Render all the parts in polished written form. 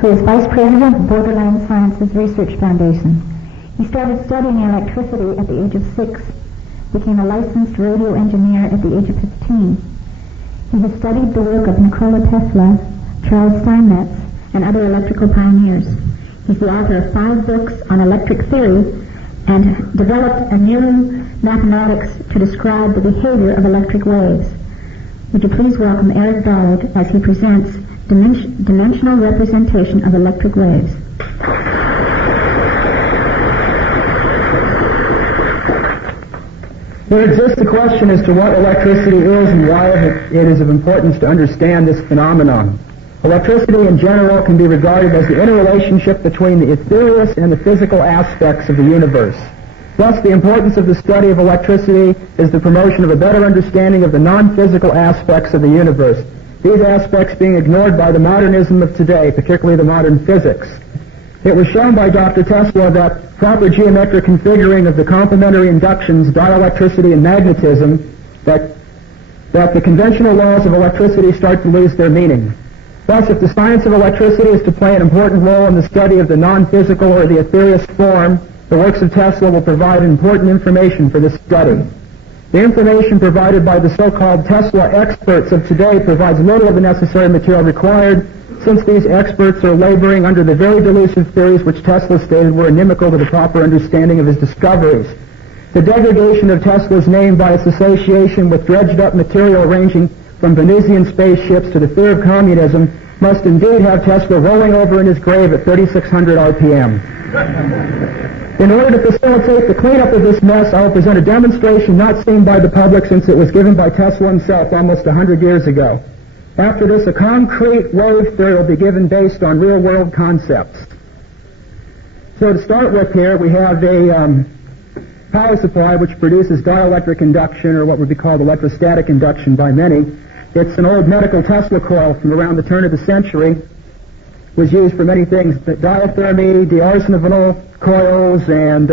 who is Vice President of Borderland Sciences Research Foundation. He started studying electricity at the age of 6, became a licensed radio engineer at the age of 15. He has studied the work of Nikola Tesla, Charles Steinmetz, and other electrical pioneers. He's the author of 5 books on electric theory and developed a new mathematics to describe the behavior of electric waves. Would you please welcome Eric Dollard as he presents Dimensional Representation of Electric Waves. There exists a question as to what electricity is and why it is of importance to understand this phenomenon. Electricity in general can be regarded as the interrelationship between the ethereal and the physical aspects of the universe. Thus, the importance of the study of electricity is the promotion of a better understanding of the non-physical aspects of the universe, these aspects being ignored by the modernism of today, particularly the modern physics. It was shown by Dr. Tesla that proper geometric configuring of the complementary inductions, dielectricity and magnetism, that the conventional laws of electricity start to lose their meaning. Thus, if the science of electricity is to play an important role in the study of the non-physical or the ethereal form, the works of Tesla will provide important information for this study. The information provided by the so-called Tesla experts of today provides little of the necessary material required, since these experts are laboring under the very delusive theories which Tesla stated were inimical to the proper understanding of his discoveries. The degradation of Tesla's name by its association with dredged-up material ranging from Venusian spaceships to the fear of communism must indeed have Tesla rolling over in his grave at 3,600 RPM. In order to facilitate the cleanup of this mess, I will present a demonstration not seen by the public since it was given by Tesla himself almost 100 years ago. After this, a concrete wave theory will be given based on real-world concepts. So to start with here, we have a power supply which produces dielectric induction, or what would be called electrostatic induction by many. It's an old medical Tesla coil from around the turn of the century. Was used for many things, diathermy, dearsenal coils, and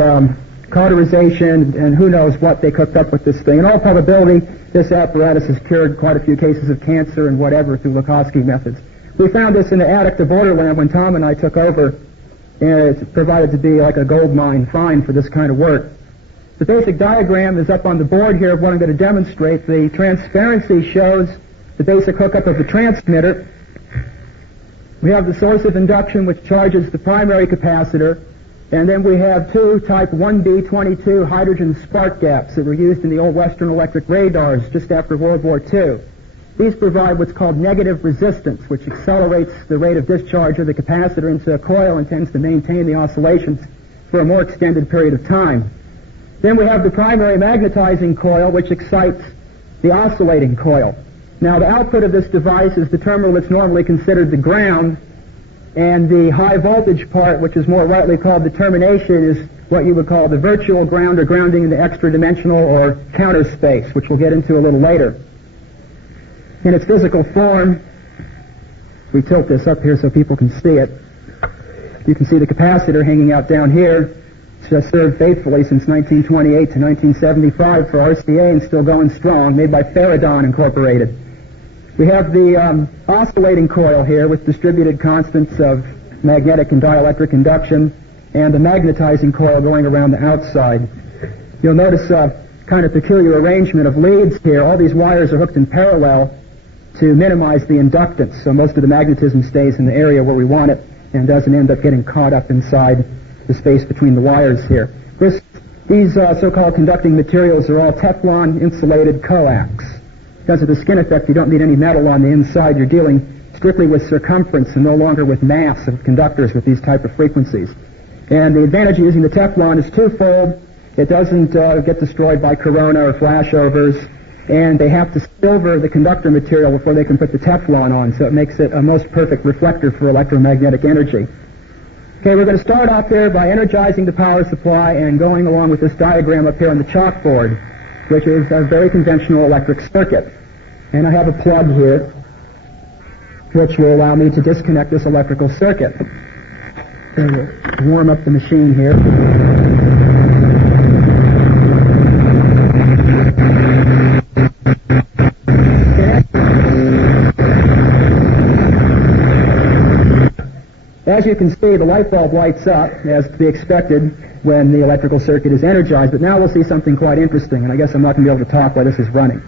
cauterization, and who knows what they cooked up with this thing. In all probability, this apparatus has cured quite a few cases of cancer and whatever through Lukovsky methods. We found this in the attic to Borderland when Tom and I took over, and it's provided to be like a gold mine find for this kind of work. The basic diagram is up on the board here of what I'm going to demonstrate. The transparency shows the basic hookup of the transmitter. We have the source of induction which charges the primary capacitor, and then we have 2 type 1B22 hydrogen spark gaps that were used in the old Western electric radars just after World War II. These provide what's called negative resistance, which accelerates the rate of discharge of the capacitor into a coil and tends to maintain the oscillations for a more extended period of time. Then we have the primary magnetizing coil, which excites the oscillating coil. Now, the output of this device is the terminal that's normally considered the ground, and the high voltage part, which is more rightly called the termination, is what you would call the virtual ground or grounding in the extra-dimensional or counter space, which we'll get into a little later. In its physical form, we tilt this up here so people can see it. You can see the capacitor hanging out down here. It's just served faithfully since 1928 to 1975 for RCA and still going strong, made by Faradon Incorporated. We have the oscillating coil here with distributed constants of magnetic and dielectric induction, and the magnetizing coil going around the outside. You'll notice a kind of peculiar arrangement of leads here. All these wires are hooked in parallel to minimize the inductance, so most of the magnetism stays in the area where we want it and doesn't end up getting caught up inside the space between the wires here. These so-called conducting materials are all Teflon insulated coax. Because of the skin effect, you don't need any metal on the inside. You're dealing strictly with circumference and no longer with mass of conductors with these type of frequencies. And the advantage of using the Teflon is twofold. It doesn't get destroyed by corona or flashovers, and they have to silver the conductor material before they can put the Teflon on, so it makes it a most perfect reflector for electromagnetic energy. Okay, we're going to start off here by energizing the power supply and going along with this diagram up here on the chalkboard, which is a very conventional electric circuit. And I have a plug here, which will allow me to disconnect this electrical circuit. So we'll warm up the machine here. As you can see, the light bulb lights up, as to be expected when the electrical circuit is energized, but now we'll see something quite interesting, and I guess I'm not going to be able to talk while this is running.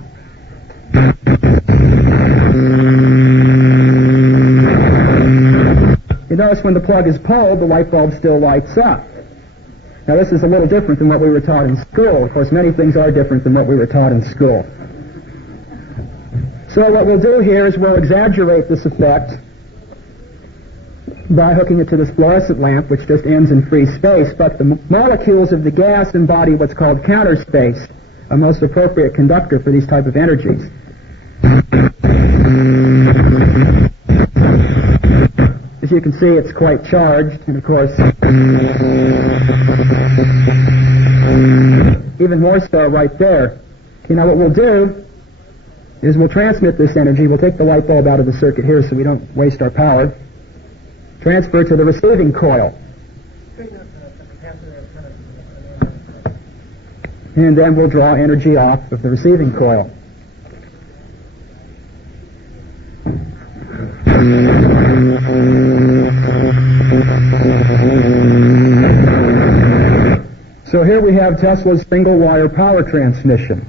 You notice when the plug is pulled, the light bulb still lights up. Now this is a little different than what we were taught in school. Of course, many things are different than what we were taught in school. So what we'll do here is we'll exaggerate this effect by hooking it to this fluorescent lamp, which just ends in free space, but the molecules of the gas embody what's called counter space, a most appropriate conductor for these type of energies. As you can see, it's quite charged, and of course, even more so right there. Okay, now what we'll do is we'll transmit this energy. We'll take the light bulb out of the circuit here so we don't waste our power. Transfer to the receiving coil. And then we'll draw energy off of the receiving coil. So here we have Tesla's single-wire power transmission.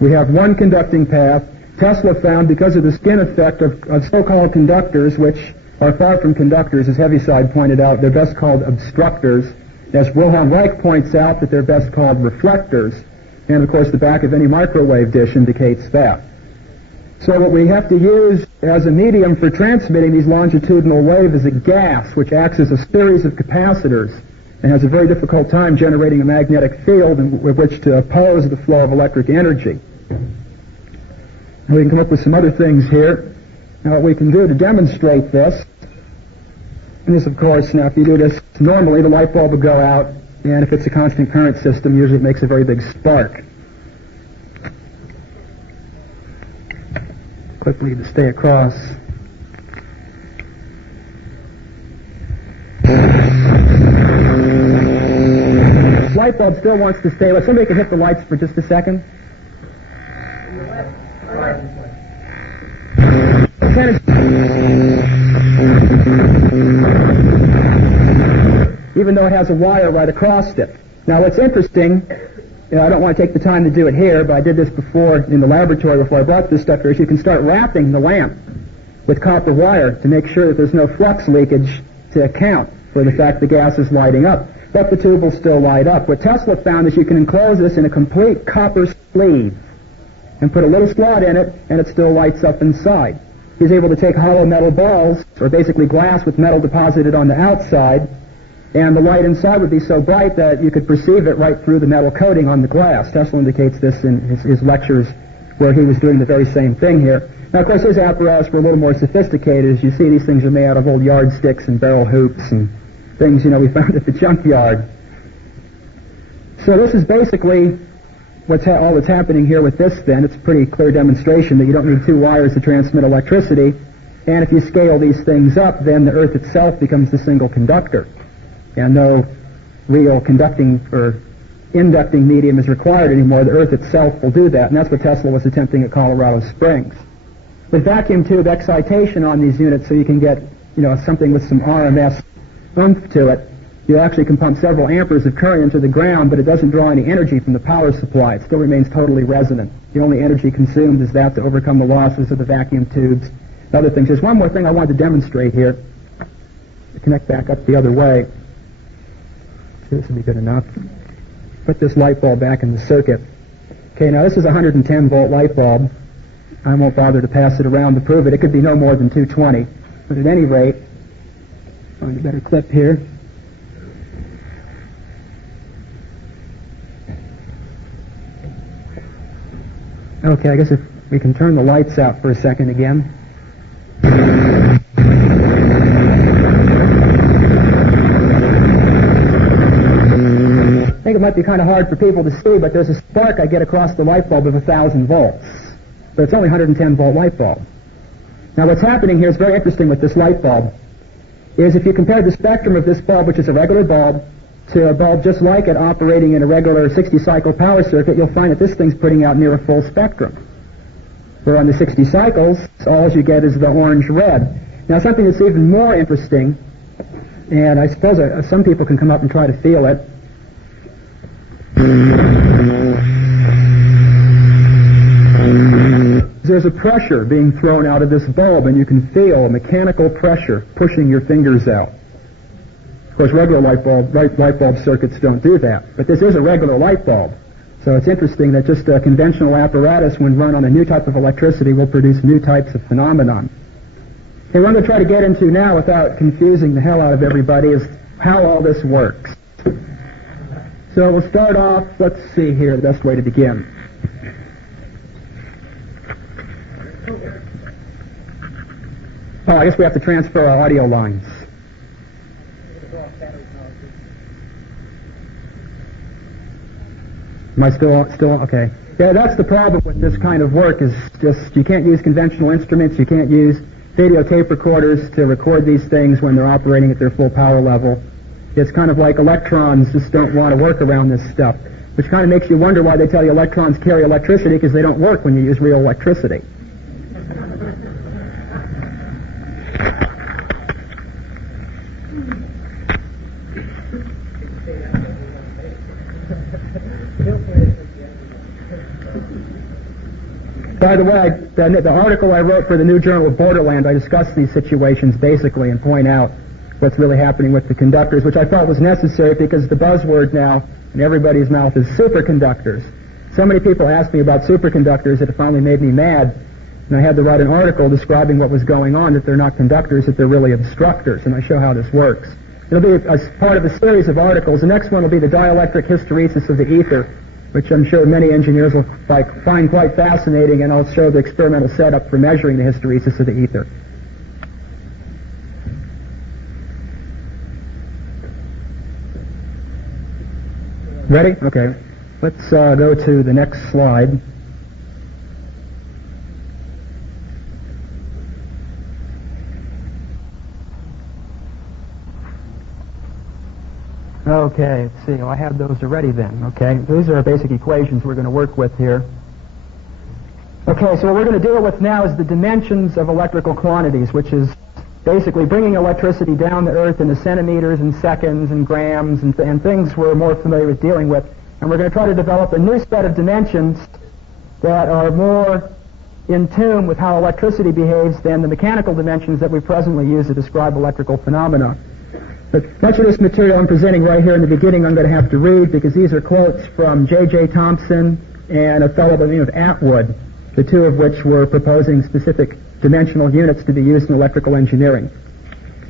We have one conducting path. Tesla found, because of the skin effect of so-called conductors, which are far from conductors, as Heaviside pointed out, they're best called obstructors. As Wilhelm Reich points out, that they're best called reflectors. And, of course, the back of any microwave dish indicates that. So what we have to use as a medium for transmitting these longitudinal waves is a gas, which acts as a series of capacitors and has a very difficult time generating a magnetic field with which to oppose the flow of electric energy. And we can come up with some other things here. Now what we can do to demonstrate this is, of course, now if you do this normally, the light bulb will go out, and if it's a constant current system, usually it makes a very big spark. Quickly to stay across. This light bulb still wants to stay. Somebody can hit the lights for just a second. Even though it has a wire right across it. Now what's interesting, I don't want to take the time to do it here, but I did this before in the laboratory before I brought this stuff here, is you can start wrapping the lamp with copper wire to make sure that there's no flux leakage to account for the fact the gas is lighting up. But the tube will still light up. What Tesla found is you can enclose this in a complete copper sleeve and put a little slot in it, and it still lights up inside. He's able to take hollow metal balls, or basically glass with metal deposited on the outside, and the light inside would be so bright that you could perceive it right through the metal coating on the glass. Tesla indicates this in his lectures where he was doing the very same thing here. Now, of course, his apparatus were a little more sophisticated. As you see, these things are made out of old yardsticks and barrel hoops and things, we found at the junkyard. So this is basically all that's happening here with this then. It's a pretty clear demonstration that you don't need two wires to transmit electricity. And if you scale these things up, then the Earth itself becomes the single conductor. And no real conducting or inducting medium is required anymore. The Earth itself will do that, and that's what Tesla was attempting at Colorado Springs. With vacuum tube excitation on these units, so you can get, something with some RMS oomph to it, you actually can pump several amperes of current into the ground, but it doesn't draw any energy from the power supply. It still remains totally resonant. The only energy consumed is that to overcome the losses of the vacuum tubes and other things. There's one more thing I wanted to demonstrate here. To connect back up the other way. This will be good enough. Put this light bulb back in the circuit. Okay, now this is a 110 volt light bulb. I won't bother to pass it around to prove it. It could be no more than 220. But at any rate, find a better clip here. Okay, I guess if we can turn the lights out for a second again. I think it might be kind of hard for people to see, but there's a spark I get across the light bulb of 1,000 volts. But it's only a 110 volt light bulb. Now what's happening here is very interesting with this light bulb, is if you compare the spectrum of this bulb, which is a regular bulb, to a bulb just like it operating in a regular 60-cycle power circuit, you'll find that this thing's putting out near a full spectrum. Where on the 60 cycles, all you get is the orange-red. Now, something that's even more interesting, and I suppose some people can come up and try to feel it. There's a pressure being thrown out of this bulb, and you can feel a mechanical pressure pushing your fingers out. Of course, regular light bulb circuits don't do that, but this is a regular light bulb. So it's interesting that just a conventional apparatus, when run on a new type of electricity, will produce new types of phenomenon. Okay, what I'm going to try to get into now, without confusing the hell out of everybody, is how all this works. So we'll start off, let's see here, the best way to begin. Oh, I guess we have to transfer our audio lines. Am I still okay? Yeah, that's the problem with this kind of work, is just you can't use conventional instruments, you can't use videotape recorders to record these things when they're operating at their full power level. It's kind of like electrons just don't want to work around this stuff, which kind of makes you wonder why they tell you electrons carry electricity, because they don't work when you use real electricity. By the way, the article I wrote for the New Journal of Borderland, I discuss these situations basically and point out what's really happening with the conductors, which I thought was necessary because the buzzword now in everybody's mouth is superconductors. So many people asked me about superconductors that it finally made me mad, and I had to write an article describing what was going on, that they're not conductors, that they're really obstructors, and I show how this works. It'll be a part of a series of articles. The next one will be the dielectric hysteresis of the ether, which I'm sure many engineers will find quite fascinating, and I'll show the experimental setup for measuring the hysteresis of the ether. Ready? Okay. Let's go to the next slide. Okay, let's see. Oh, I have those already then. Okay, these are our basic equations we're going to work with here. Okay, so what we're going to deal with now is the dimensions of electrical quantities, which is basically bringing electricity down to Earth into centimeters and seconds and grams and things we're more familiar with dealing with. And we're going to try to develop a new set of dimensions that are more in tune with how electricity behaves than the mechanical dimensions that we presently use to describe electrical phenomena. But much of this material I'm presenting right here in the beginning I'm going to have to read, because these are quotes from J.J. Thomson and a fellow by the name of Atwood, the two of which were proposing specific dimensional units to be used in electrical engineering.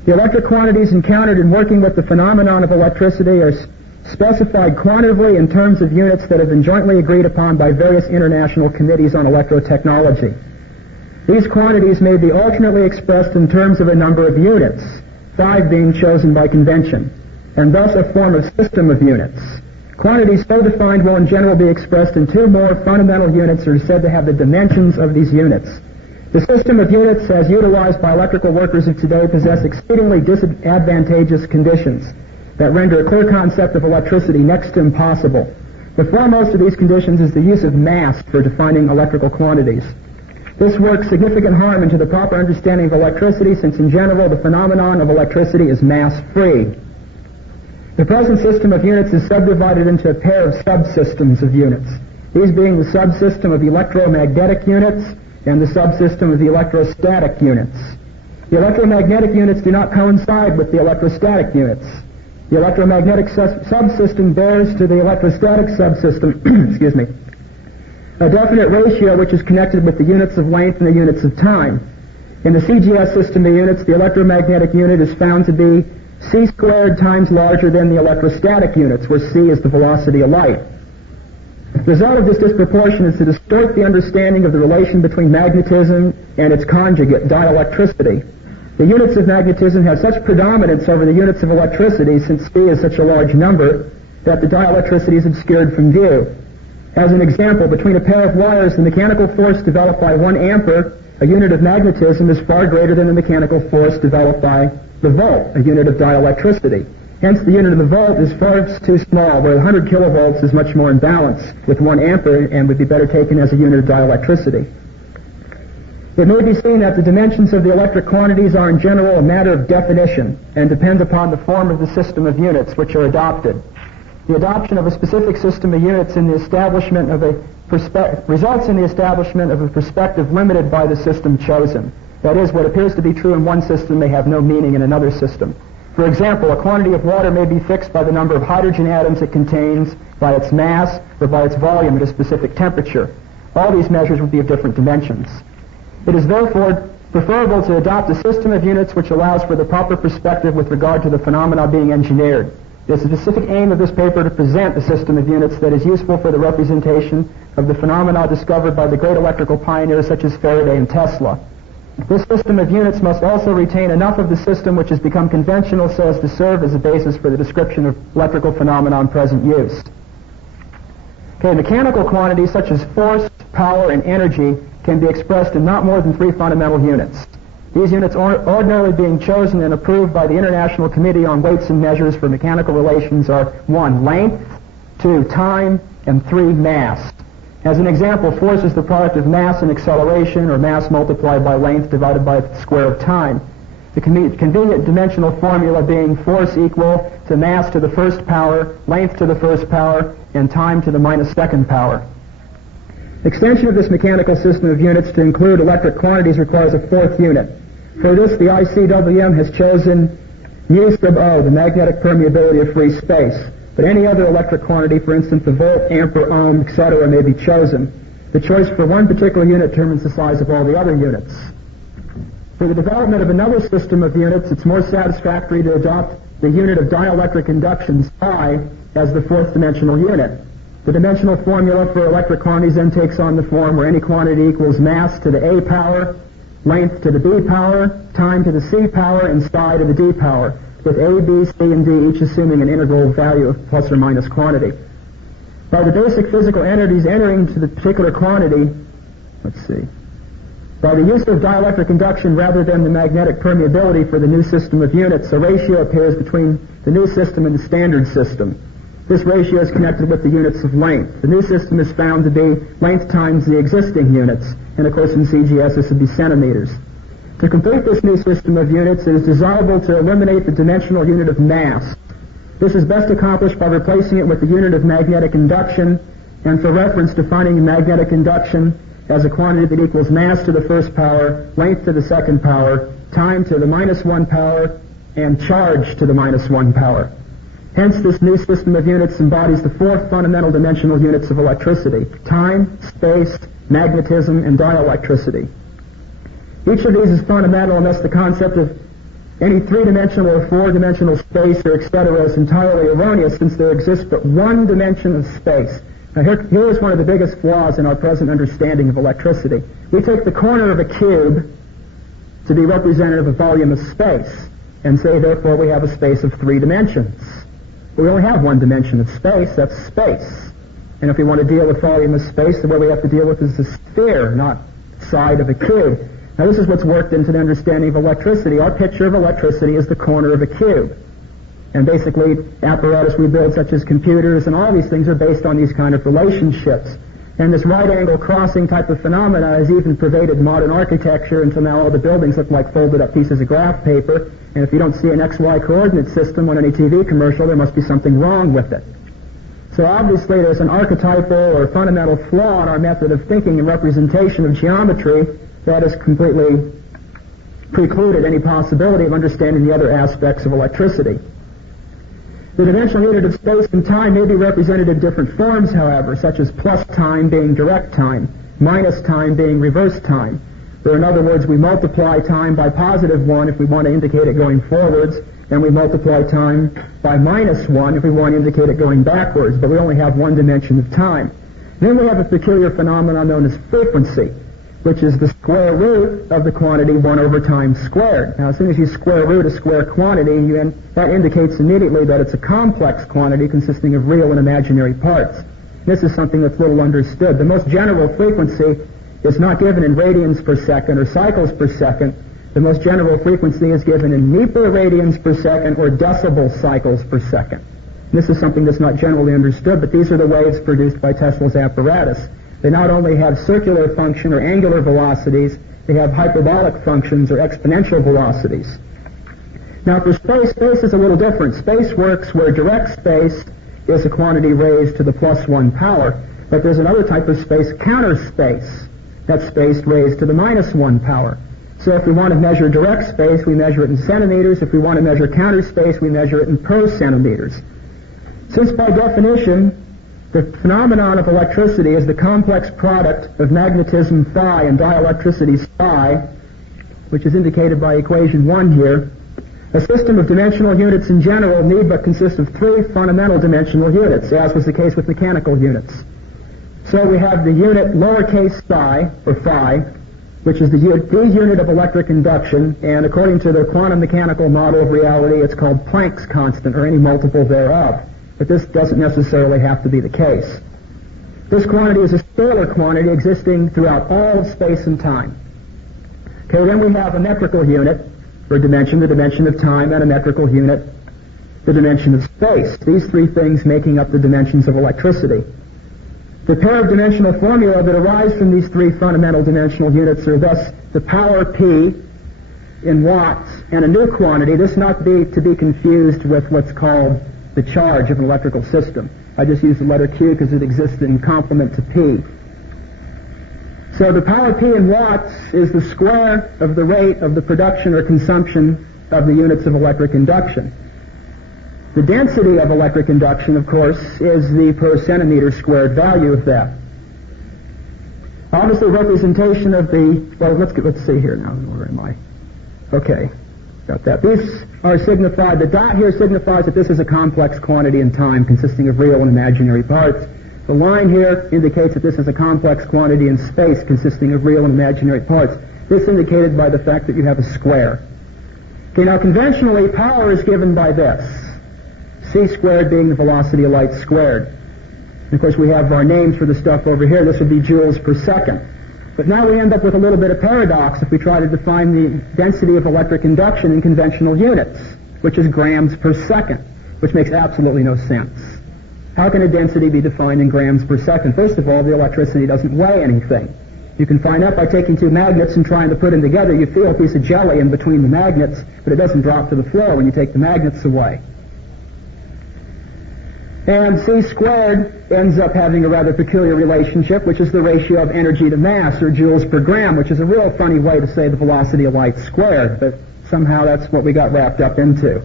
The electric quantities encountered in working with the phenomenon of electricity are specified quantitatively in terms of units that have been jointly agreed upon by various international committees on electrotechnology. These quantities may be alternately expressed in terms of a number of units, 5 being chosen by convention, and thus a form of system of units. Quantities so defined will in general be expressed in 2 more fundamental units, or said to have the dimensions of these units. The system of units, as utilized by electrical workers of today, possess exceedingly disadvantageous conditions that render a clear concept of electricity next to impossible. The foremost of these conditions is the use of mass for defining electrical quantities. This works significant harm into the proper understanding of electricity, since in general the phenomenon of electricity is mass-free. The present system of units is subdivided into a pair of subsystems of units, these being the subsystem of electromagnetic units and the subsystem of the electrostatic units. The electromagnetic units do not coincide with the electrostatic units. The electromagnetic subsystem bears to the electrostatic subsystem excuse me, a definite ratio which is connected with the units of length and the units of time. In the CGS system of units, the electromagnetic unit is found to be c squared times larger than the electrostatic units, where c is the velocity of light. The result of this disproportion is to distort the understanding of the relation between magnetism and its conjugate, dielectricity. The units of magnetism have such predominance over the units of electricity, since c is such a large number, that the dielectricity is obscured from view. As an example, between a pair of wires, the mechanical force developed by 1 ampere, a unit of magnetism, is far greater than the mechanical force developed by the volt, a unit of dielectricity. Hence, the unit of the volt is far too small, where 100 kilovolts is much more in balance with 1 ampere and would be better taken as a unit of dielectricity. It may be seen that the dimensions of the electric quantities are in general a matter of definition and depend upon the form of the system of units which are adopted. The adoption of a specific system of units in the establishment of results in the establishment of a perspective limited by the system chosen. That is, what appears to be true in one system may have no meaning in another system. For example, a quantity of water may be fixed by the number of hydrogen atoms it contains, by its mass, or by its volume at a specific temperature. All these measures would be of different dimensions. It is therefore preferable to adopt a system of units which allows for the proper perspective with regard to the phenomena being engineered. It is the specific aim of this paper to present a system of units that is useful for the representation of the phenomena discovered by the great electrical pioneers such as Faraday and Tesla. This system of units must also retain enough of the system which has become conventional so as to serve as a basis for the description of electrical phenomena in present use. Okay, mechanical quantities such as force, power, and energy can be expressed in not more than 3 fundamental units. These units ordinarily being chosen and approved by the International Committee on Weights and Measures for Mechanical Relations are 1. Length, 2. Time, and 3. Mass. As an example, force is the product of mass and acceleration, or mass multiplied by length divided by the square of time. The convenient dimensional formula being force equal to mass to the first power, length to the first power, and time to the minus second power. Extension of this mechanical system of units to include electric quantities requires a 4th unit. For this, the ICWM has chosen mu sub O, the magnetic permeability of free space. But any other electric quantity, for instance, the volt, ampere, ohm, etc., may be chosen. The choice for one particular unit determines the size of all the other units. For the development of another system of units, it's more satisfactory to adopt the unit of dielectric induction, psi, as the 4th dimensional unit. The dimensional formula for electric quantities then takes on the form where any quantity equals mass to the A power, length to the B power, time to the C power, and psi to the D power, with A, B, C, and D each assuming an integral value of plus or minus quantity. By the basic physical entities entering into the particular quantity, by the use of dielectric induction rather than the magnetic permeability for the new system of units, a ratio appears between the new system and the standard system. This ratio is connected with the units of length. The new system is found to be length times the existing units, and of course in CGS this would be centimeters. To complete this new system of units, it is desirable to eliminate the dimensional unit of mass. This is best accomplished by replacing it with the unit of magnetic induction, and for reference, defining the magnetic induction as a quantity that equals mass to the first power, length to the second power, time to the minus 1 power, and charge to the minus 1 power. Hence, this new system of units embodies the 4th fundamental dimensional units of electricity: time, space, magnetism, and dielectricity. Each of these is fundamental, and thus the concept of any 3-dimensional or 4-dimensional space or etc. is entirely erroneous, since there exists but one dimension of space. Now here is one of the biggest flaws in our present understanding of electricity. We take the corner of a cube to be representative of volume of space, and say therefore we have a space of 3 dimensions. We only have 1 dimension of space, that's space. And if we want to deal with volume of space, the way we have to deal with is the sphere, not side of a cube. Now this is what's worked into the understanding of electricity. Our picture of electricity is the corner of a cube. And basically, apparatus we build, such as computers and all these things, are based on these kind of relationships. And this right-angle crossing type of phenomena has even pervaded modern architecture until now all the buildings look like folded-up pieces of graph paper. And if you don't see an XY coordinate system on any TV commercial, there must be something wrong with it. So obviously there's an archetypal or fundamental flaw in our method of thinking and representation of geometry that has completely precluded any possibility of understanding the other aspects of electricity. The dimensional unit of space and time may be represented in different forms, however, such as plus time being direct time, minus time being reverse time. Or in other words, we multiply time by positive 1 if we want to indicate it going forwards, and we multiply time by minus 1 if we want to indicate it going backwards, but we only have 1 dimension of time. Then we have a peculiar phenomenon known as frequency, which is the square root of the quantity 1 over time squared. Now, as soon as you square root a square quantity, that indicates immediately that it's a complex quantity consisting of real and imaginary parts. This is something that's little understood. The most general frequency is not given in radians per second or cycles per second. The most general frequency is given in meter radians per second or decibel cycles per second. This is something that's not generally understood, but these are the waves produced by Tesla's apparatus. They not only have circular function or angular velocities, we have hyperbolic functions or exponential velocities. Now for space, space is a little different. Space works where direct space is a quantity raised to the +1 power, but there's another type of space, counter space. That's space raised to the -1 power. So if we want to measure direct space, we measure it in centimeters. If we want to measure counter space, we measure it in per centimeters. Since by definition, the phenomenon of electricity is the complex product of magnetism phi and dielectricity psi, which is indicated by equation 1 here, a system of dimensional units in general need but consist of 3 fundamental dimensional units, as was the case with mechanical units. So we have the unit lowercase psi, or phi, which is the unit of electric induction, and according to the quantum mechanical model of reality, it's called Planck's constant, or any multiple thereof. But this doesn't necessarily have to be the case. This quantity is a scalar quantity existing throughout all of space and time. Okay, then we have a metrical unit, for dimension, the dimension of time, and a metrical unit, the dimension of space. These 3 things making up the dimensions of electricity. The pair of dimensional formula that arise from these 3 fundamental dimensional units are thus the power P in watts and a new quantity, this not to be confused with what's called the charge of an electrical system. I just use the letter Q because it exists in complement to P. So the power P in watts is the square of the rate of the production or consumption of the units of electric induction. The density of electric induction, of course, is the per centimeter squared value of that. Obviously, representation of the, well, let's see here now. Where am I? Okay, got that. These are signified, the dot here signifies that this is a complex quantity in time consisting of real and imaginary parts. The line here indicates that this is a complex quantity in space consisting of real and imaginary parts. This indicated by the fact that you have a square. Okay, now conventionally, power is given by this. C squared being the velocity of light squared. And of course, we have our names for the stuff over here. This would be joules per second. But now we end up with a little bit of paradox if we try to define the density of electric induction in conventional units, which is grams per second, which makes absolutely no sense. How can a density be defined in grams per second? First of all, the electricity doesn't weigh anything. You can find out by taking 2 magnets and trying to put them together. You feel a piece of jelly in between the magnets, but it doesn't drop to the floor when you take the magnets away. And C squared ends up having a rather peculiar relationship, which is the ratio of energy to mass, or joules per gram, which is a real funny way to say the velocity of light squared, but somehow that's what we got wrapped up into.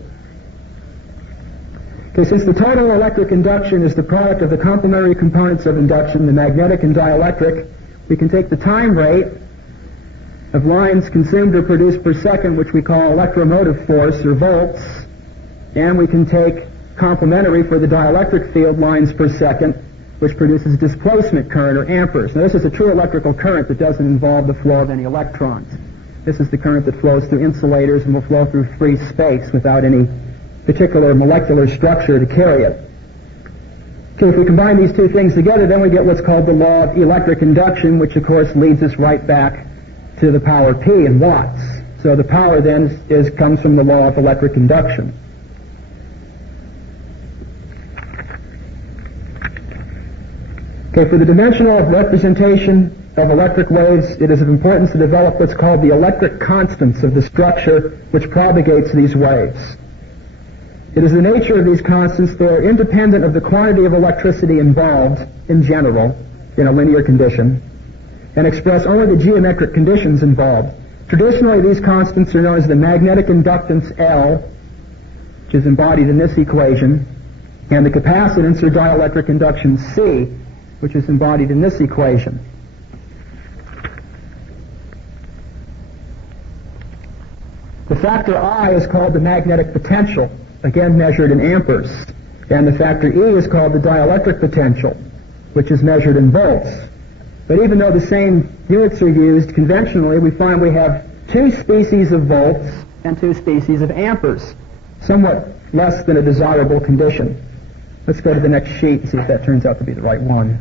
Okay, since the total electric induction is the product of the complementary components of induction, the magnetic and dielectric, we can take the time rate of lines consumed or produced per second, which we call electromotive force, or volts, and we can take complementary for the dielectric field lines per second, which produces displacement current, or amperes. Now this is a true electrical current that doesn't involve the flow of any electrons. This is the current that flows through insulators and will flow through free space without any particular molecular structure to carry it. Okay, if we combine these 2 things together, then we get what's called the law of electric induction, which of course leads us right back to the power P in watts. So the power then comes from the law of electric induction. Okay, for the dimensional representation of electric waves, it is of importance to develop what's called the electric constants of the structure which propagates these waves. It is the nature of these constants, they are independent of the quantity of electricity involved in general, in a linear condition, and express only the geometric conditions involved. Traditionally, these constants are known as the magnetic inductance L, which is embodied in this equation, and the capacitance or dielectric induction C, which is embodied in this equation. The factor I is called the magnetic potential, again measured in amperes, and the factor E is called the dielectric potential, which is measured in volts. But even though the same units are used conventionally, we find we have 2 species of volts and 2 species of amperes, somewhat less than a desirable condition. Let's go to the next sheet and see if that turns out to be the right one.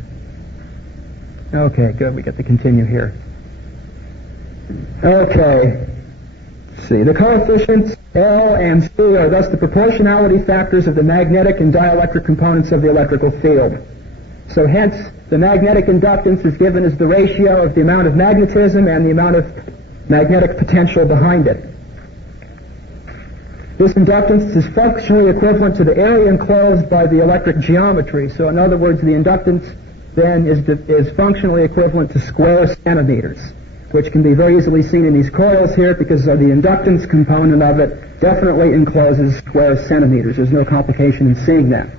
Okay, good. We get to continue here. Okay. Let's see. The coefficients L and C are thus the proportionality factors of the magnetic and dielectric components of the electrical field. So hence, the magnetic inductance is given as the ratio of the amount of magnetism and the amount of magnetic potential behind it. This inductance is functionally equivalent to the area enclosed by the electric geometry. So in other words, the inductance then is functionally equivalent to square centimeters, which can be very easily seen in these coils here because the inductance component of it definitely encloses square centimeters. There's no complication in seeing that.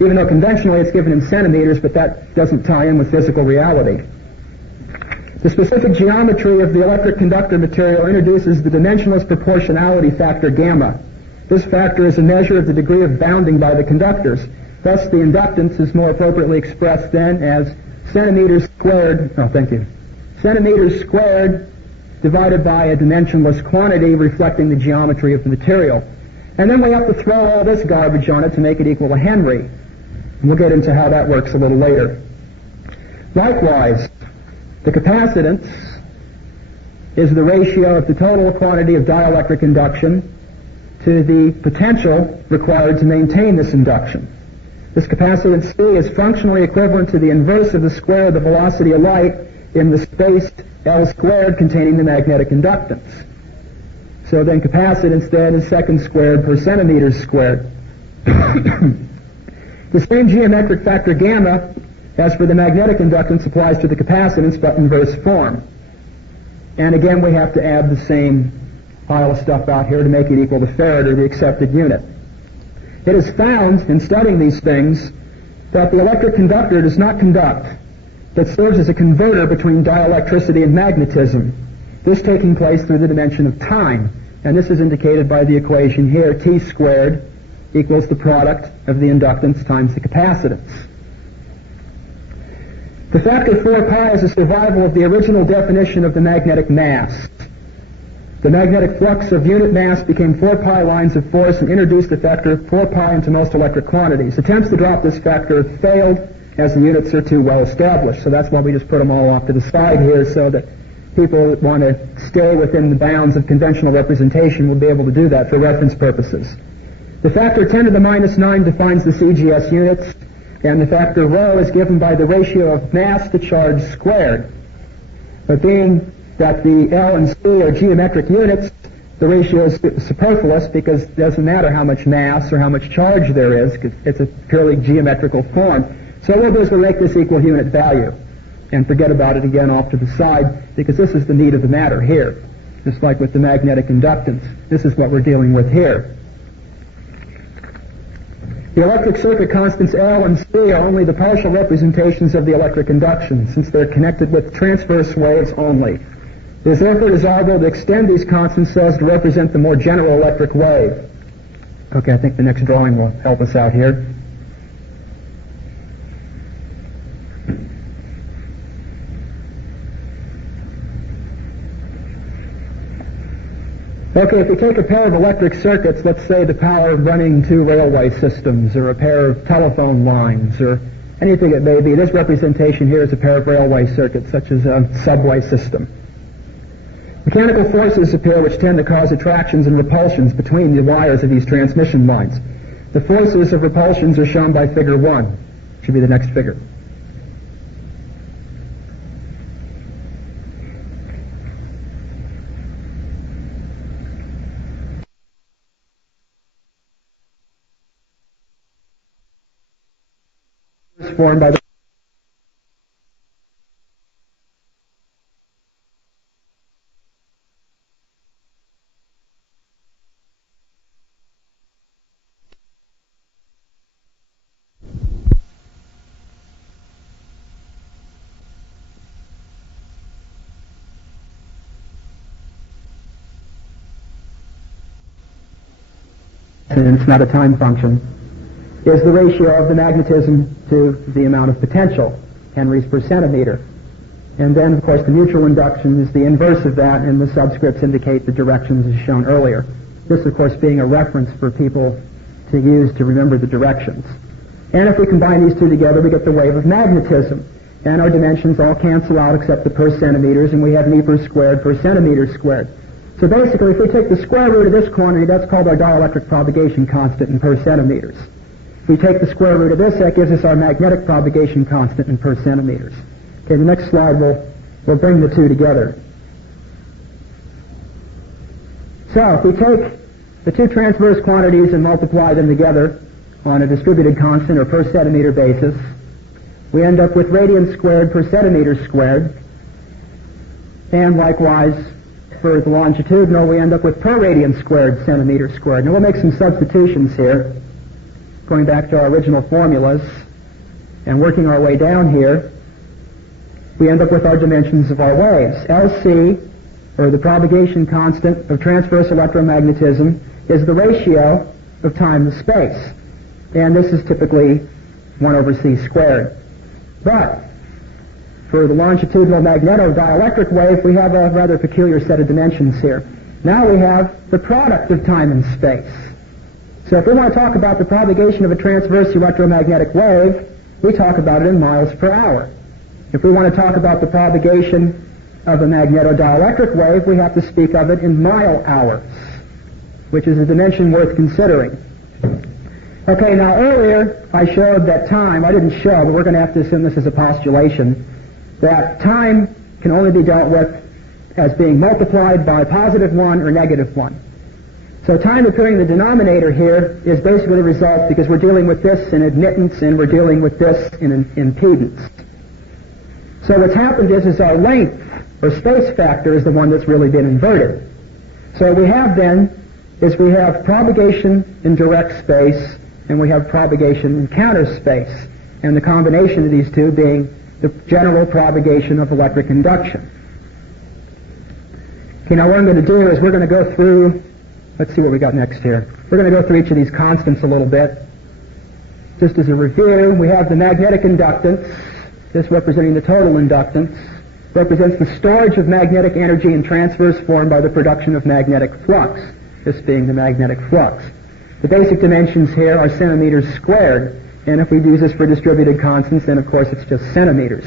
Even though conventionally it's given in centimeters, but that doesn't tie in with physical reality. The specific geometry of the electric conductor material introduces the dimensionless proportionality factor gamma. This factor is a measure of the degree of bounding by the conductors. Thus, the inductance is more appropriately expressed then as centimeters squared divided by a dimensionless quantity reflecting the geometry of the material. And then we have to throw all this garbage on it to make it equal to Henry. And we'll get into how that works a little later. Likewise, the capacitance is the ratio of the total quantity of dielectric induction to the potential required to maintain this induction. This capacitance C is functionally equivalent to the inverse of the square of the velocity of light in the space L squared containing the magnetic inductance. So then capacitance then is seconds squared per centimeters squared. The same geometric factor gamma as for the magnetic inductance applies to the capacitance, but in inverse form. And again, we have to add the same pile of stuff out here to make it equal to Farad, or the accepted unit. It is found in studying these things that the electric conductor does not conduct, but serves as a converter between dielectricity and magnetism, this taking place through the dimension of time. And this is indicated by the equation here, T squared equals the product of the inductance times the capacitance. The factor 4 pi is a survival of the original definition of the magnetic mass. The magnetic flux of unit mass became 4 pi lines of force and introduced the factor 4 pi into most electric quantities. Attempts to drop this factor have failed as the units are too well established. So that's why we just put them all off to the side here, so that people that want to stay within the bounds of conventional representation will be able to do that for reference purposes. The factor 10 to the minus 9 defines the CGS units, and the factor rho is given by the ratio of mass to charge squared. But being that the L and C are geometric units, the ratio is superfluous because it doesn't matter how much mass or how much charge there is, because it's a purely geometrical form. So what we'll do is we'll make this equal unit value and forget about it again off to the side, because this is the meat of the matter here. Just like with the magnetic inductance, this is what we're dealing with here. The electric circuit constants L and C are only the partial representations of the electric induction, since they're connected with transverse waves only. It is therefore desirable to extend these constants so as to represent the more general electric wave. Okay, I think the next drawing will help us out here. Okay, if we take a pair of electric circuits, let's say the power running two railway systems, or a pair of telephone lines, or anything it may be, this representation here is a pair of railway circuits, such as a subway system. Mechanical forces appear which tend to cause attractions and repulsions between the wires of these transmission lines. The forces of repulsions are shown by figure 1. Should be the next figure. Formed by the and it's not a time function, is the ratio of the magnetism to the amount of potential, henries per centimeter. And then, of course, the mutual induction is the inverse of that, and the subscripts indicate the directions as shown earlier. This, of course, being a reference for people to use to remember the directions. And if we combine these two together, we get the wave of magnetism. And our dimensions all cancel out except the per centimeters, and we have meters squared per centimeter squared. So basically, if we take the square root of this quantity, that's called our dielectric propagation constant in per centimeters. If we take the square root of this, that gives us our magnetic propagation constant in per centimeters. Okay, the next slide will bring the two together. So if we take the two transverse quantities and multiply them together on a distributed constant or per centimeter basis, we end up with radians squared per centimeter squared. And likewise, for the longitudinal, we end up with per radian squared centimeter squared. Now we'll make some substitutions here, going back to our original formulas and working our way down here. We end up with our dimensions of our waves. LC, or the propagation constant of transverse electromagnetism, is the ratio of time to space. And this is typically 1 over c squared. But for the longitudinal magnetodielectric wave, we have a rather peculiar set of dimensions here. Now we have the product of time and space. So if we want to talk about the propagation of a transverse electromagnetic wave, we talk about it in miles per hour. If we want to talk about the propagation of a magnetodielectric wave, we have to speak of it in mile hours, which is a dimension worth considering. Okay, now earlier I showed that time, I didn't show, but we're going to have to assume this is a postulation, that time can only be dealt with as being multiplied by positive 1 or negative 1. So time appearing in the denominator here is basically the result, because we're dealing with this in admittance and we're dealing with this in impedance. So what's happened is our length or space factor is the one that's really been inverted. So what we have then is we have propagation in direct space and we have propagation in counter space, and the combination of these two being the general propagation of electric induction. Okay, now what I'm going to do is we're going to go through, let's see what we got next here. We're going to go through each of these constants a little bit. Just as a review, we have the magnetic inductance, this representing the total inductance, represents the storage of magnetic energy in transverse form by the production of magnetic flux, this being the magnetic flux. The basic dimensions here are centimeters squared, and if we use this for distributed constants, then of course it's just centimeters.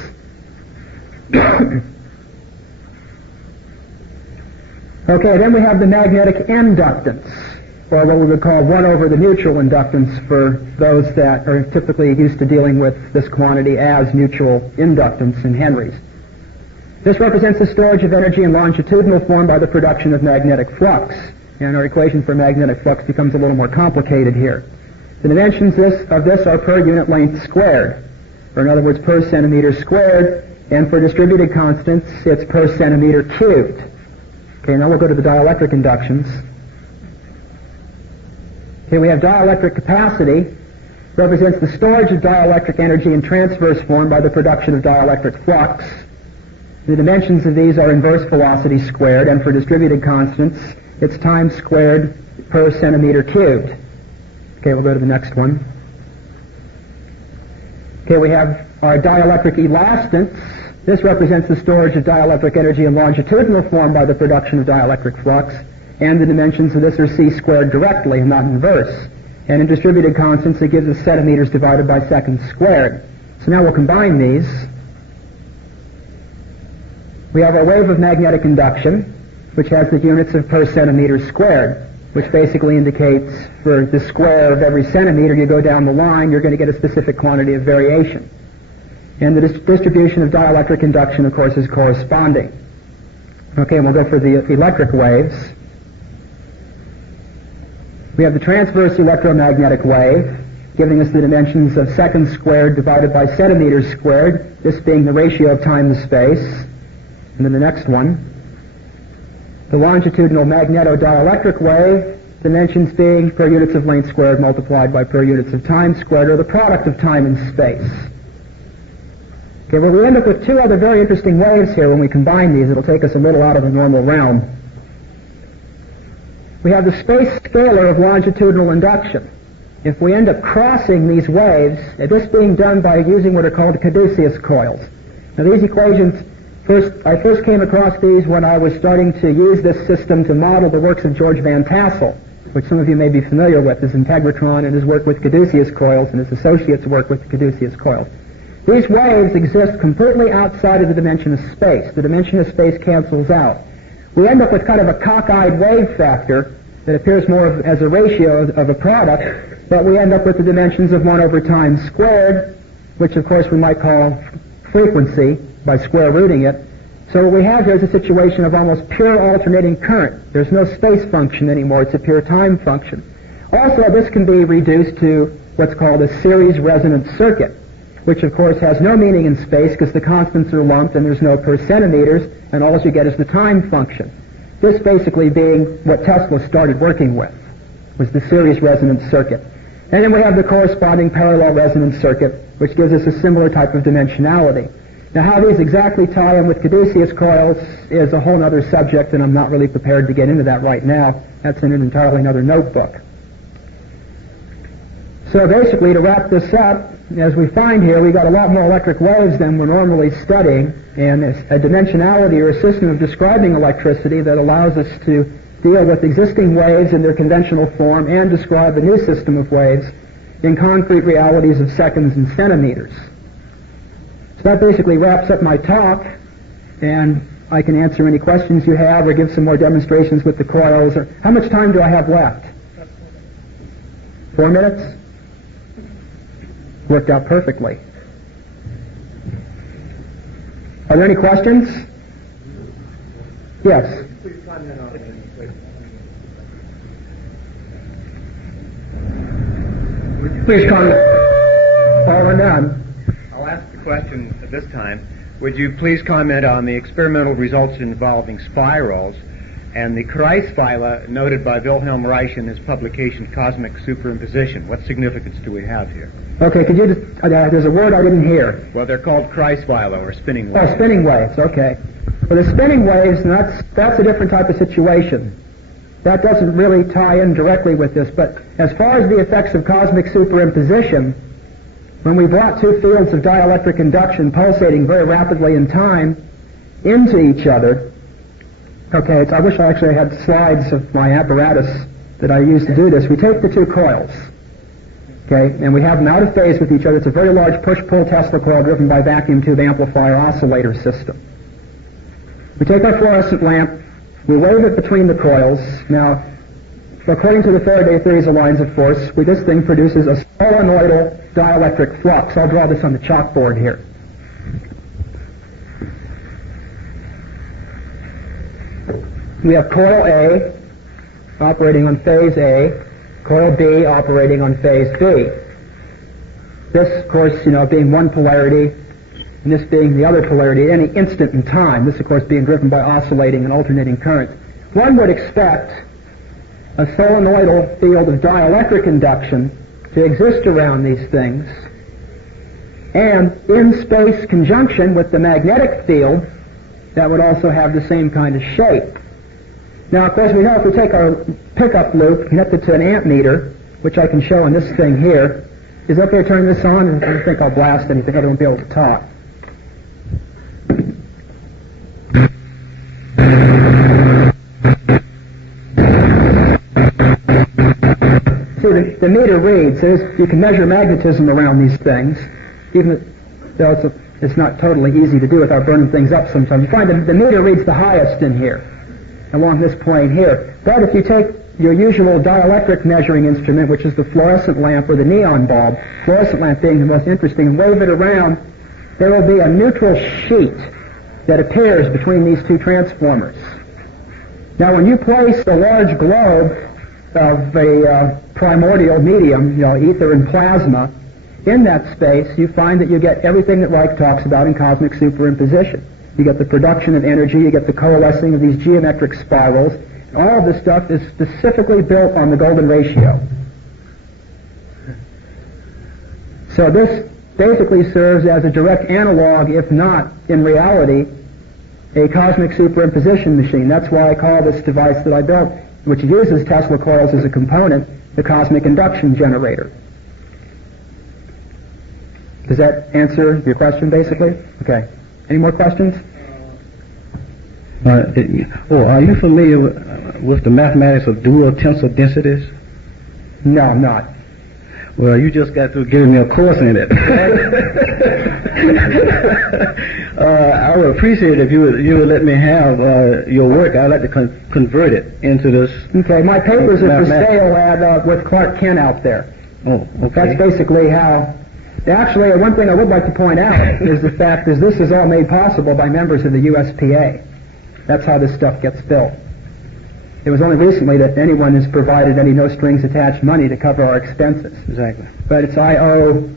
Okay, then we have the magnetic inductance, or what we would call 1 over the mutual inductance for those that are typically used to dealing with this quantity as mutual inductance in henries. This represents the storage of energy in longitudinal form by the production of magnetic flux, and our equation for magnetic flux becomes a little more complicated here. The dimensions of this are per unit length squared, or in other words per centimeter squared, and for distributed constants it's per centimeter cubed. Okay, now we'll go to the dielectric inductions. Okay, we have dielectric capacity, represents the storage of dielectric energy in transverse form by the production of dielectric flux. The dimensions of these are inverse velocity squared, and for distributed constants it's time squared per centimeter cubed. Okay, we'll go to the next one. Okay, we have our dielectric elastance. This represents the storage of dielectric energy in longitudinal form by the production of dielectric flux, and the dimensions of this are c squared directly and not inverse. And in distributed constants it gives us centimeters divided by seconds squared. So now we'll combine these. We have our wave of magnetic induction, which has the units of per centimeter squared, which basically indicates for the square of every centimeter you go down the line, you're going to get a specific quantity of variation. And the distribution of dielectric induction, of course, is corresponding. Okay, and we'll go for the electric waves. We have the transverse electromagnetic wave, giving us the dimensions of seconds squared divided by centimeters squared, this being the ratio of time to space. And then the next one, the longitudinal magnetodielectric wave, dimensions being per units of length squared multiplied by per units of time squared, or the product of time and space. Okay, well, we end up with two other very interesting waves here when we combine these. It'll take us a little out of the normal realm. We have the space scalar of longitudinal induction. If we end up crossing these waves, this being done by using what are called caduceus coils. Now these equations, I first came across these when I was starting to use this system to model the works of George Van Tassel, which some of you may be familiar with, his integratron and his work with caduceus coils and his associates' work with caduceus coils. These waves exist completely outside of the dimension of space. The dimension of space cancels out. We end up with kind of a cockeyed wave factor that appears more as a ratio of a product, but we end up with the dimensions of 1 over time squared, which of course we might call frequency by square rooting it, So what we have here is a situation of almost pure alternating current. There's no space function anymore. It's a pure time function. Also, this can be reduced to what's called a series resonance circuit, which of course has no meaning in space because the constants are lumped and there's no per centimeters, and all you get is the time function. This basically being what Tesla started working with, was the series resonance circuit. And then we have the corresponding parallel resonance circuit, which gives us a similar type of dimensionality. Now, how these exactly tie in with caduceus coils is a whole other subject, and I'm not really prepared to get into that right now. That's in an entirely another notebook. So basically, to wrap this up, as we find here, we've got a lot more electric waves than we're normally studying, and it's a dimensionality or a system of describing electricity that allows us to deal with existing waves in their conventional form and describe a new system of waves in concrete realities of seconds and centimeters. So that basically wraps up my talk, and I can answer any questions you have or give some more demonstrations with the coils. How much time do I have left? 4 minutes? Worked out perfectly. Are there any questions? Yes. Please comment. All or none. I'll ask the question at this time. Would you please comment on the experimental results involving spirals and the Kreisweiler noted by Wilhelm Reich in his publication Cosmic Superimposition? What significance do we have here? Okay, could you just, there's a word I didn't hear. Well, they're called Kreisweiler, or spinning waves. Oh, spinning waves, okay. Well, the spinning waves, that's a different type of situation. That doesn't really tie in directly with this, but as far as the effects of cosmic superimposition, when we brought two fields of dielectric induction pulsating very rapidly in time into each other, okay, I wish I actually had slides of my apparatus that I use to do this. We take the two coils, okay, and we have them out of phase with each other. It's a very large push-pull Tesla coil driven by vacuum tube amplifier oscillator system. We take our fluorescent lamp, we wave it between the coils. Now, according to the Faraday theories of lines of force, this thing produces a solenoidal dielectric flux. I'll draw this on the chalkboard here. We have coil A operating on phase A, coil B operating on phase B. This, of course, being one polarity, and this being the other polarity at any instant in time. This, of course, being driven by oscillating and alternating current. One would expect a solenoidal field of dielectric induction to exist around these things, and in space conjunction with the magnetic field, that would also have the same kind of shape. Now, of course, we know if we take our pickup loop, connect it to an ammeter, which I can show on this thing here. Is it okay to turn this on? I don't think I'll blast anything. I won't be able to talk. See, the meter reads. You can measure magnetism around these things, even though it's not totally easy to do without burning things up sometimes. You find the meter reads the highest in here, along this plane here. But if you take your usual dielectric measuring instrument, which is the fluorescent lamp or the neon bulb, fluorescent lamp being the most interesting, and wave it around, there will be a neutral sheet that appears between these two transformers. Now, when you place a large globe of a primordial medium, ether and plasma, in that space, you find that you get everything that Reich talks about in cosmic superimposition. You get the production of energy, you get the coalescing of these geometric spirals. All of this stuff is specifically built on the golden ratio. So this basically serves as a direct analog, if not in reality, a cosmic superimposition machine. That's why I call this device that I built, which uses Tesla coils as a component, the cosmic induction generator. Does that answer your question, basically? Okay. Any more questions? Are you familiar with the mathematics of dual tensor densities? No, I'm not. Well, you just got through giving me a course in it. I would appreciate it if you would let me have your work. I'd like to convert it into this. Okay, my papers are for sale with Clark Kent out there. Oh, okay. That's basically how Actually, one thing I would like to point out is the fact that this is all made possible by members of the USPA. That's how this stuff gets built. It was only recently that anyone has provided any no-strings-attached money to cover our expenses. Exactly. But I owe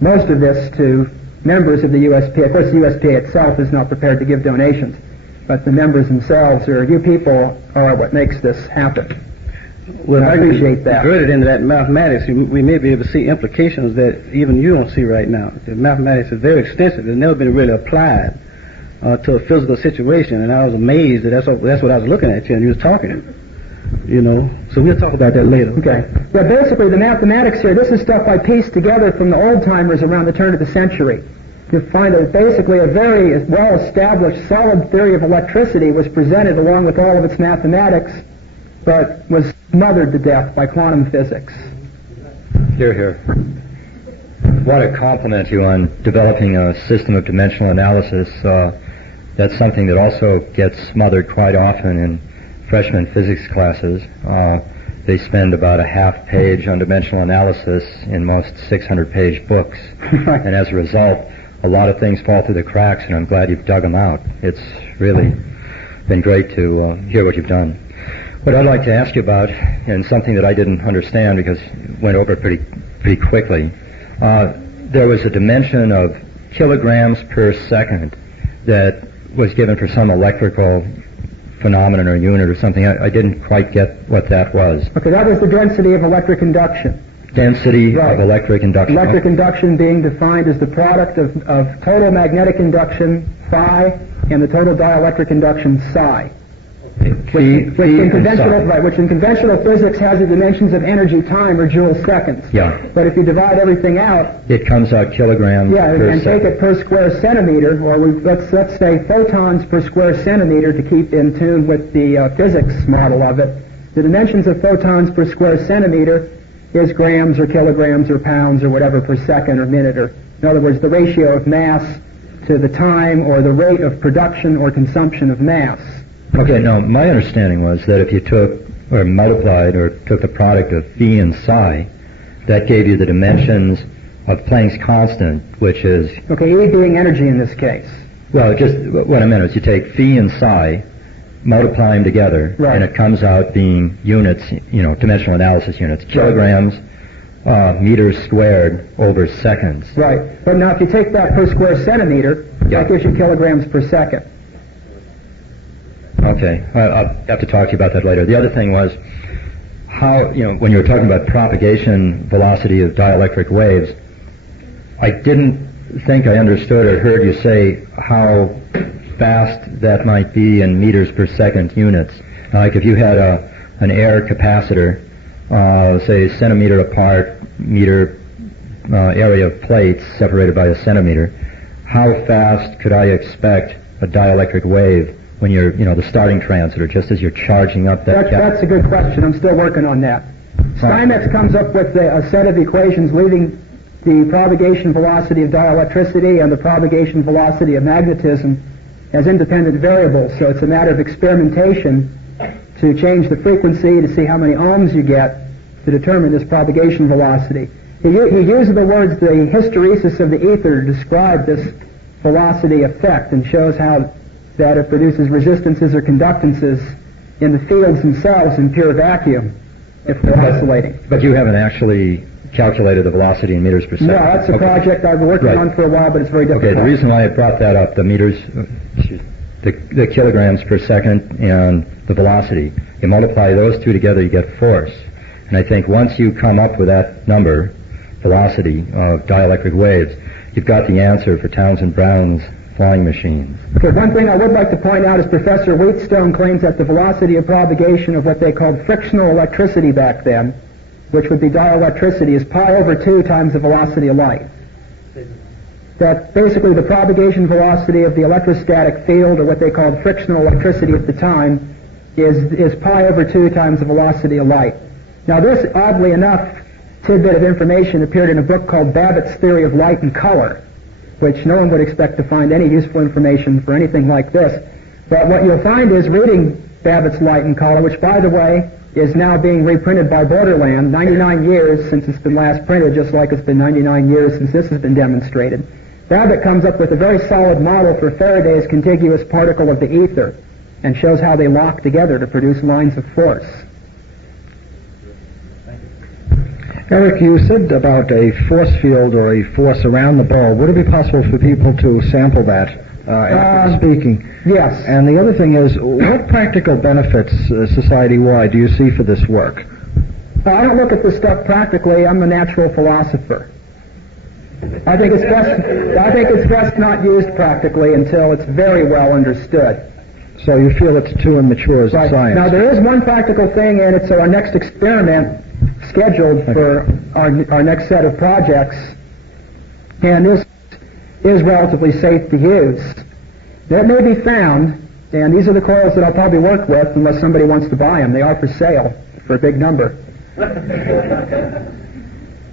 most of this to members of the USPA. Of course, the USPA itself is not prepared to give donations, but the members themselves, or you people, are what makes this happen. Well, I appreciate that. Converted into that mathematics, we may be able to see implications that even you don't see right now. The mathematics is very extensive. It's never been really applied to a physical situation, and I was amazed that that's what I was looking at you, and you was talking. You know, so we'll talk about that later. Okay. Yeah, basically the mathematics here, this is stuff I pieced together from the old-timers around the turn of the century. To find that basically a very well-established, solid theory of electricity was presented along with all of its mathematics, but was smothered to death by quantum physics. Hear, hear. I want to compliment you on developing a system of dimensional analysis. That's something that also gets smothered quite often in freshman physics classes. They spend about a half page on dimensional analysis in most 600-page books. And as a result, a lot of things fall through the cracks, and I'm glad you've dug them out. It's really been great to hear what you've done. What I'd like to ask you about, and something that I didn't understand because you went over it pretty quickly, there was a dimension of kilograms per second that was given for some electrical phenomenon or unit or something. I didn't quite get what that was. Okay, that was the density of electric induction. Density Right. of electric induction. Electric induction being defined as the product of total magnetic induction, phi, and the total dielectric induction, psi. Which in conventional physics has the dimensions of energy, time, or joule seconds. Yeah. But if you divide everything out, It comes out kilograms per and second. take it per square centimeter, or let's say photons per square centimeter to keep in tune with the physics model of it. The dimensions of photons per square centimeter is grams or kilograms or pounds or whatever per second or minute, or in other words, the ratio of mass to the time or the rate of production or consumption of mass. Okay, now my understanding was that if you took or multiplied or took the product of phi and psi, that gave you the dimensions of Planck's constant, which is, Okay, E being energy in this case. well, just what I meant is you take phi and psi, multiply them together, Right. and it comes out being units, dimensional analysis units, kilograms, meters squared over seconds. Right. But now if you take that per square centimeter, Yeah. that gives you kilograms per second. Okay, I'll have to talk to you about that later. The other thing was how, when you were talking about propagation velocity of dielectric waves, I didn't think I understood or heard you say how fast that might be in meters per second units. Like if you had an air capacitor, say centimeter apart, meter area of plates separated by a centimeter, how fast could I expect a dielectric wave when you're, the starting transit, or just as you're charging up that That's a good question. I'm still working on that. Steinmetz comes up with a set of equations leaving the propagation velocity of dielectricity and the propagation velocity of magnetism as independent variables. So it's a matter of experimentation to change the frequency to see how many ohms you get to determine this propagation velocity. He uses the words the hysteresis of the ether to describe this velocity effect and shows how that it produces resistances or conductances in the fields themselves in pure vacuum if they're oscillating. But you haven't actually calculated the velocity in meters per second. No, that's a Okay. project I've been working Right. on for a while, but it's very difficult. Okay, the reason why I brought that up, the meters, the kilograms per second and the velocity, you multiply those two together, you get force. And I think once you come up with that number, velocity of dielectric waves, you've got the answer for Townsend Brown's flying machines. Okay, one thing I would like to point out is Professor Wheatstone claims that the velocity of propagation of what they called frictional electricity back then, which would be dielectricity, is pi over 2 times the velocity of light. That basically the propagation velocity of the electrostatic field, or what they called frictional electricity at the time, is pi over 2 times the velocity of light. Now this, oddly enough, tidbit of information appeared in a book called Babbitt's Theory of Light and Color, which no one would expect to find any useful information for anything like this. But what you'll find is, reading Babbitt's Light and Color, which, by the way, is now being reprinted by Borderland, 99 years since it's been last printed, just like it's been 99 years since this has been demonstrated. Babbitt comes up with a very solid model for Faraday's contiguous particle of the ether and shows how they lock together to produce lines of force. Eric, you said about a force field or a force around the ball. Would it be possible for people to sample that after speaking? Yes. And the other thing is, what practical benefits society-wide do you see for this work? I don't look at this stuff practically. I'm a natural philosopher. I think it's best not used practically until it's very well understood. So you feel it's too immature as a science? Now, there is one practical thing, and it's our next experiment scheduled for our next set of projects, and this is relatively safe to use. That may be found, and these are the coils that I'll probably work with unless somebody wants to buy them. They are for sale for a big number.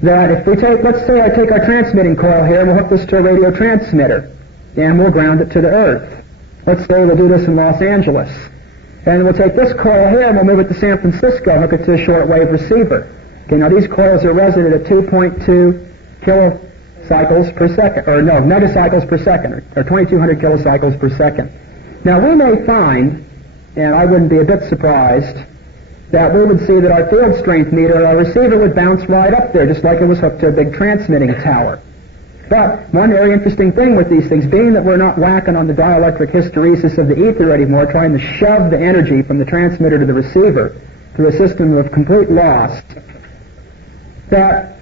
That if we take, let's say I take our transmitting coil here and we'll hook this to a radio transmitter, and we'll ground it to the earth. Let's say we'll do this in Los Angeles. And we'll take this coil here and we'll move it to San Francisco, hook it to a shortwave receiver. Okay, now these coils are resident at 2.2 kilocycles per second, or no, megacycles per second, or 2,200 kilocycles per second. Now we may find, and I wouldn't be a bit surprised, that we would see that our field strength meter, our receiver would bounce right up there, just like it was hooked to a big transmitting tower. But one very interesting thing with these things, being that we're not whacking on the dielectric hysteresis of the ether anymore, trying to shove the energy from the transmitter to the receiver through a system of complete loss, that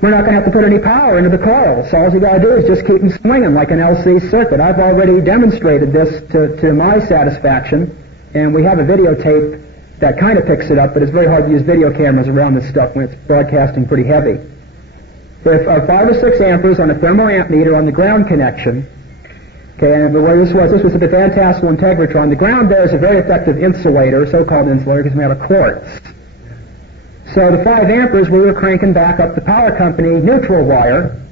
we're not going to have to put any power into the coils. All you got to do is just keep them swinging like an LC circuit. I've already demonstrated this to my satisfaction, and we have a videotape that kind of picks it up, but it's very hard to use video cameras around this stuff when it's broadcasting pretty heavy. If 5 or 6 amperes on a thermoamp meter on the ground connection, okay, and the way this was at the Van Tassel Integratron. The ground there is a very effective insulator, so-called insulator, because we have a quartz. So the 5 amperes, we were cranking back up the power company neutral wire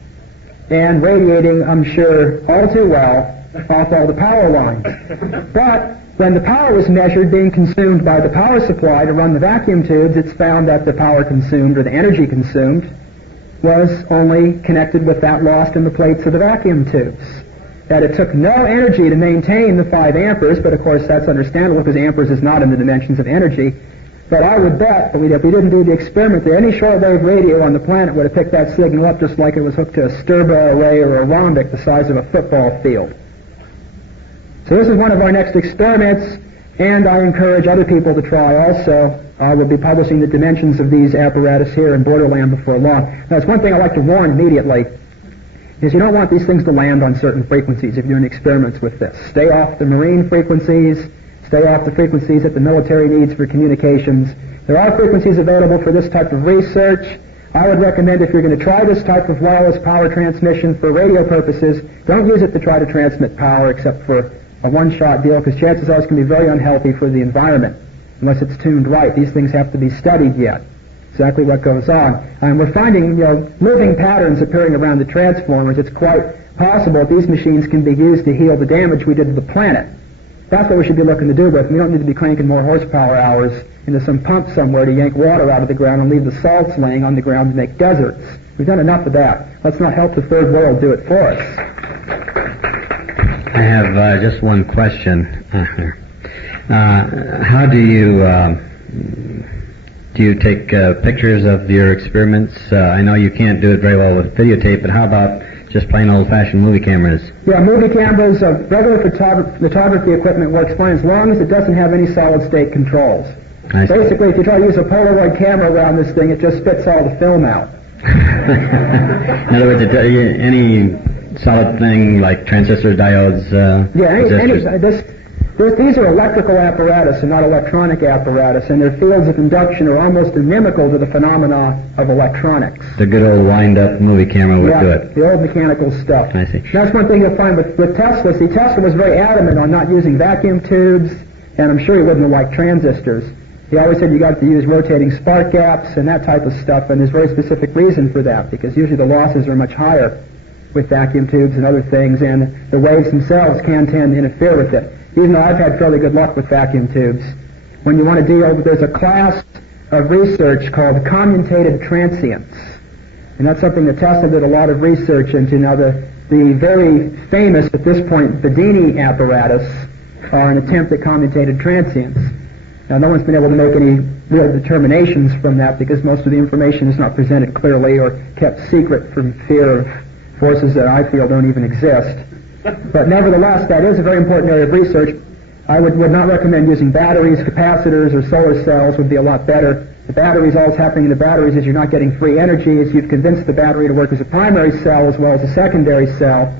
and radiating, I'm sure, all too well off all the power lines. But when the power was measured being consumed by the power supply to run the vacuum tubes, it's found that the power consumed, or the energy consumed, was only connected with that lost in the plates of the vacuum tubes. That it took no energy to maintain the 5 amperes, but of course that's understandable because amperes is not in the dimensions of energy. But I would bet that if we didn't do the experiment, that any shortwave radio on the planet would have picked that signal up just like it was hooked to a Sturba array or a rhombic the size of a football field. So this is one of our next experiments, and I encourage other people to try also. We'll be publishing the dimensions of these apparatus here in Borderland before long. Now, it's one thing I'd like to warn immediately, is you don't want these things to land on certain frequencies if you're doing experiments with this. Stay off the marine frequencies, stay off the frequencies that the military needs for communications. There are frequencies available for this type of research. I would recommend if you're going to try this type of wireless power transmission for radio purposes, don't use it to try to transmit power except for a one-shot deal, because chances are it's going to be very unhealthy for the environment unless it's tuned right. These things have to be studied yet, exactly what goes on. And we're finding, moving patterns appearing around the transformers. It's quite possible that these machines can be used to heal the damage we did to the planet. That's what we should be looking to do with. We don't need to be cranking more horsepower hours into some pump somewhere to yank water out of the ground and leave the salts laying on the ground to make deserts. We've done enough of that. Let's not help the third world do it for us. I have just one question. How do you take pictures of your experiments? I know you can't do it very well with videotape, but how about just plain old-fashioned movie cameras? Yeah, movie cameras, regular photography equipment works fine as long as it doesn't have any solid-state controls. Basically, if you try to use a Polaroid camera around this thing, it just spits all the film out. In other words, any solid thing like transistors, diodes, these are electrical apparatus and not electronic apparatus, and their fields of induction are almost inimical to the phenomena of electronics. The good old wind-up movie camera would do it. The old mechanical stuff. I see. That's one thing you'll find with Tesla. See, Tesla was very adamant on not using vacuum tubes, and I'm sure he wouldn't have liked transistors. He always said you got to use rotating spark gaps and that type of stuff, and there's very specific reason for that, because usually the losses are much higher with vacuum tubes and other things, and the waves themselves can tend to interfere with it. Even though I've had fairly good luck with vacuum tubes, when you want to deal with, there's a class of research called commutative transients. And that's something that Tesla did a lot of research into. Now, the very famous, at this point, Bedini apparatus are an attempt at commutative transients. Now, no one's been able to make any real determinations from that because most of the information is not presented clearly or kept secret from fear of forces that I feel don't even exist. But nevertheless, that is a very important area of research. I would not recommend using batteries. Capacitors or solar cells would be a lot better. The batteries, all that's happening in the batteries is you're not getting free energy. As you've convinced the battery to work as a primary cell as well as a secondary cell,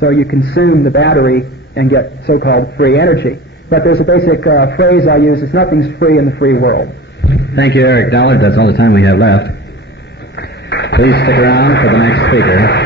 so you consume the battery and get so-called free energy. But there's a basic phrase I use, is nothing's free in the free world. Thank you, Eric Dollard. That's all the time we have left. Please stick around for the next speaker.